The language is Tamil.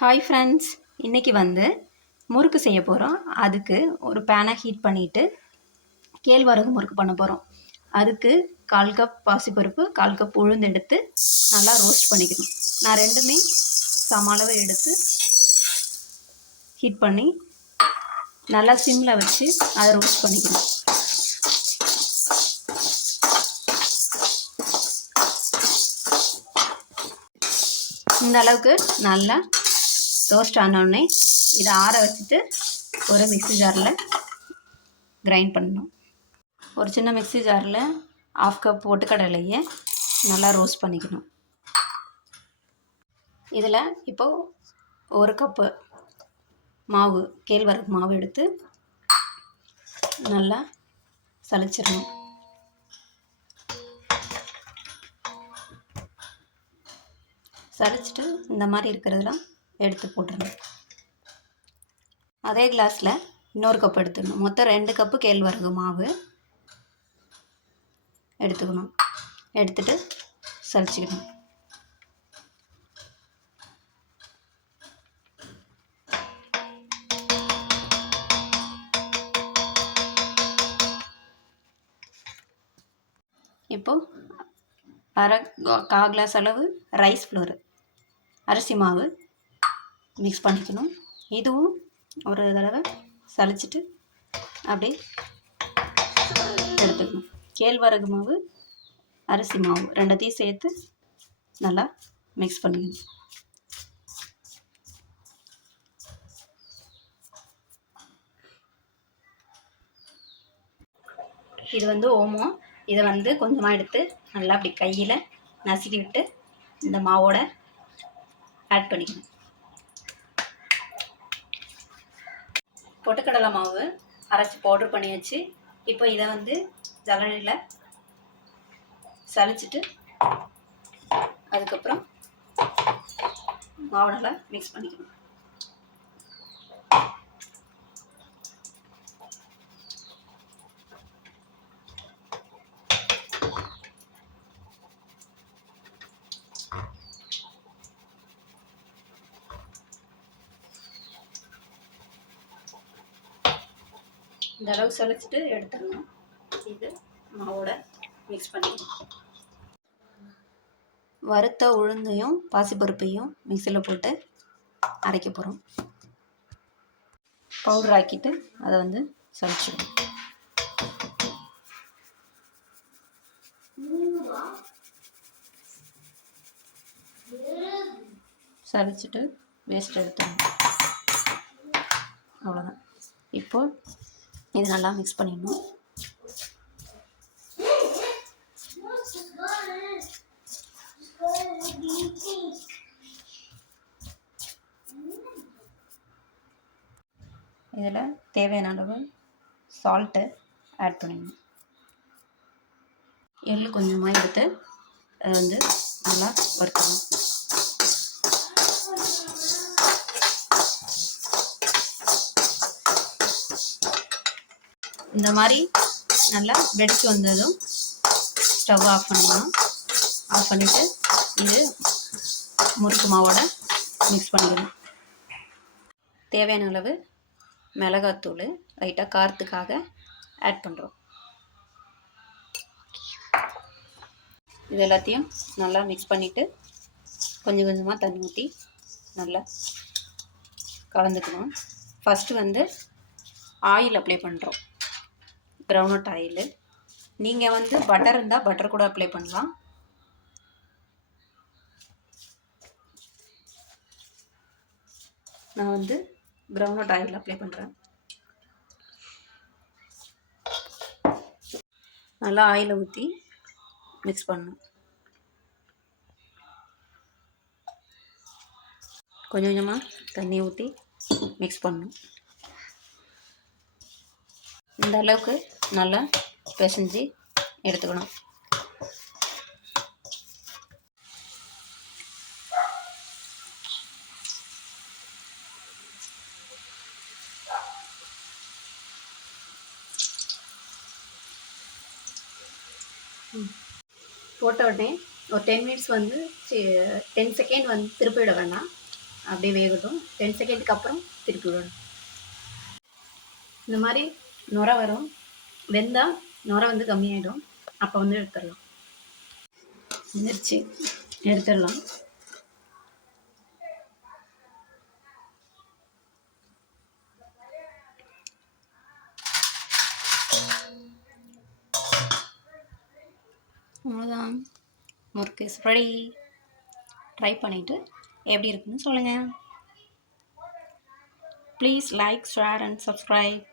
ஹாய் ஃப்ரெண்ட்ஸ், இன்றைக்கி முறுக்கு செய்ய போகிறோம். அதுக்கு ஒரு பேனை ஹீட் பண்ணிவிட்டு கேழ்வரகு முறுக்கு பண்ண போகிறோம். அதுக்கு 1/4 கப் பாசிப்பருப்பு, 1/4 கப் உளுந்து எடுத்து நல்லா ரோஸ்ட் பண்ணிக்கணும். நான் ரெண்டுமே சம அளவு எடுத்து ஹீட் பண்ணி நல்லா சிம்மில் வச்சு அதை ரோஸ்ட் பண்ணிக்கணும். இந்த அளவுக்கு நல்லா ரோஸ்ட் ஆனோடனே இதை ஆற வச்சுட்டு ஒரு மிக்ஸி ஜாரில் கிரைண்ட் பண்ணணும். ஒரு சின்ன மிக்ஸி ஜாரில் 1/2 கப் பொட்டுக்கடலையை நல்லா ரோஸ்ட் பண்ணிக்கணும். இதில் இப்போது 1 கப்பு மாவு, கேழ்வரகு மாவு எடுத்து நல்லா சலிச்சிடணும். சலிச்சிட்டு இந்த மாதிரி இருக்கிறதெல்லாம் எடுத்து போட்டுருணும். அதே கிளாஸில் இன்னொரு கப் எடுத்துக்கணும். மொத்தம் 2 கப்பு கேழ்வரகு மாவு எடுத்துக்கணும். எடுத்துட்டு சலிச்சிக்கணும். இப்போது 1/4 கிளாஸ் அளவு ரைஸ் ஃப்ளோரு, அரிசி மாவு மிக்ஸ் பண்ணிக்கணும். இதுவும் ஒரு தடவை சலிச்சிட்டு அப்படியே எடுத்துக்கணும். கேழ்வரகு மாவு, அரிசி மாவு ரெண்டத்தையும் சேர்த்து நல்லா மிக்ஸ் பண்ணிக்கணும். இது ஓமம். இதை கொஞ்சமாக எடுத்து நல்லா அப்படி கையில் நசுக்கி விட்டு இந்த மாவோட ஆட் பண்ணிக்கணும். பொட்டுக்கடலை மாவு அரைச்சி பவுட்ரு பண்ணி வச்சு இப்போ இதை ஜல்லடையில் சலிச்சிட்டு அதுக்கப்புறம் மாவு நல்லா மிக்ஸ் பண்ணிக்கணும். இந்த அளவு சலிச்சிட்டு எடுத்துடணும். இது மாவோட மிக்ஸ் பண்ணிக்கணும். வறுத்த உளுந்தையும் பாசிப்பருப்பையும் மிக்சியில் போட்டு அரைக்க போகிறோம். பவுடர் ஆக்கிட்டு அதை சலிச்சிடணும். சலிச்சிட்டு வேஸ்ட் எடுத்துடணும். அவ்வளோதான். இப்போது இது நல்லா மிக்ஸ் பண்ணிடணும். இதில் தேவையான அளவு சால்ட்டு ஆட் பண்ணிடணும். எள்ளு கொஞ்சமாக எடுத்து அதை நல்லா வறுக்கணும். இந்த மாதிரி நல்லா வெடிச்சு வந்ததும் ஸ்டவ் ஆஃப் பண்ணிடணும். ஆஃப் பண்ணிவிட்டு இது முறுக்கு மாவோட மிக்ஸ் பண்ணிடணும். தேவையான அளவு மிளகாத்தூள் லைட்டாக காரத்துக்காக ஆட் பண்ணுறோம். இது எல்லாத்தையும் நல்லா மிக்ஸ் பண்ணிவிட்டு கொஞ்சம் கொஞ்சமாக தண்ணி ஊற்றி நல்லா கலந்துக்கணும். ஃபஸ்ட்டு ஆயில் அப்ளை பண்ணுறோம், கிரவுண்ட்நட் ஆயில். நீங்கள் பட்டர் இருந்தால் பட்டர் கூட அப்ளை பண்ணலாம். நான் கிரவுண்ட்நட் ஆயில் அப்ளை பண்ணுறேன். நல்லா ஆயிலை ஊற்றி மிக்ஸ் பண்ணணும். கொஞ்சம் கொஞ்சமாக தண்ணி ஊற்றி மிக்ஸ் பண்ணணும். இந்த அளவுக்கு நல்லா பிசைஞ்சு எடுத்துக்கணும். போட்ட உடனே ஒரு 10 மினிட்ஸ் 10 செகண்ட் திருப்பி விட வேண்டாம். அப்படியே வேகட்டும். 10 செகண்டுக்கு அப்புறம் திருப்பி விடணும். இந்த மாதிரி நுரை வரும். வெந்தால் நுரை வந்து கம்மியாயிடும். அப்போ வந்து எடுத்துடலாம். வந்துருச்சு, எடுத்துடலாம். அவ்வளோதான், முறுக்கு இஸ் ரெடி. ட்ரை பண்ணிவிட்டு எப்படி இருக்குன்னு சொல்லுங்கள். Please like, share and subscribe.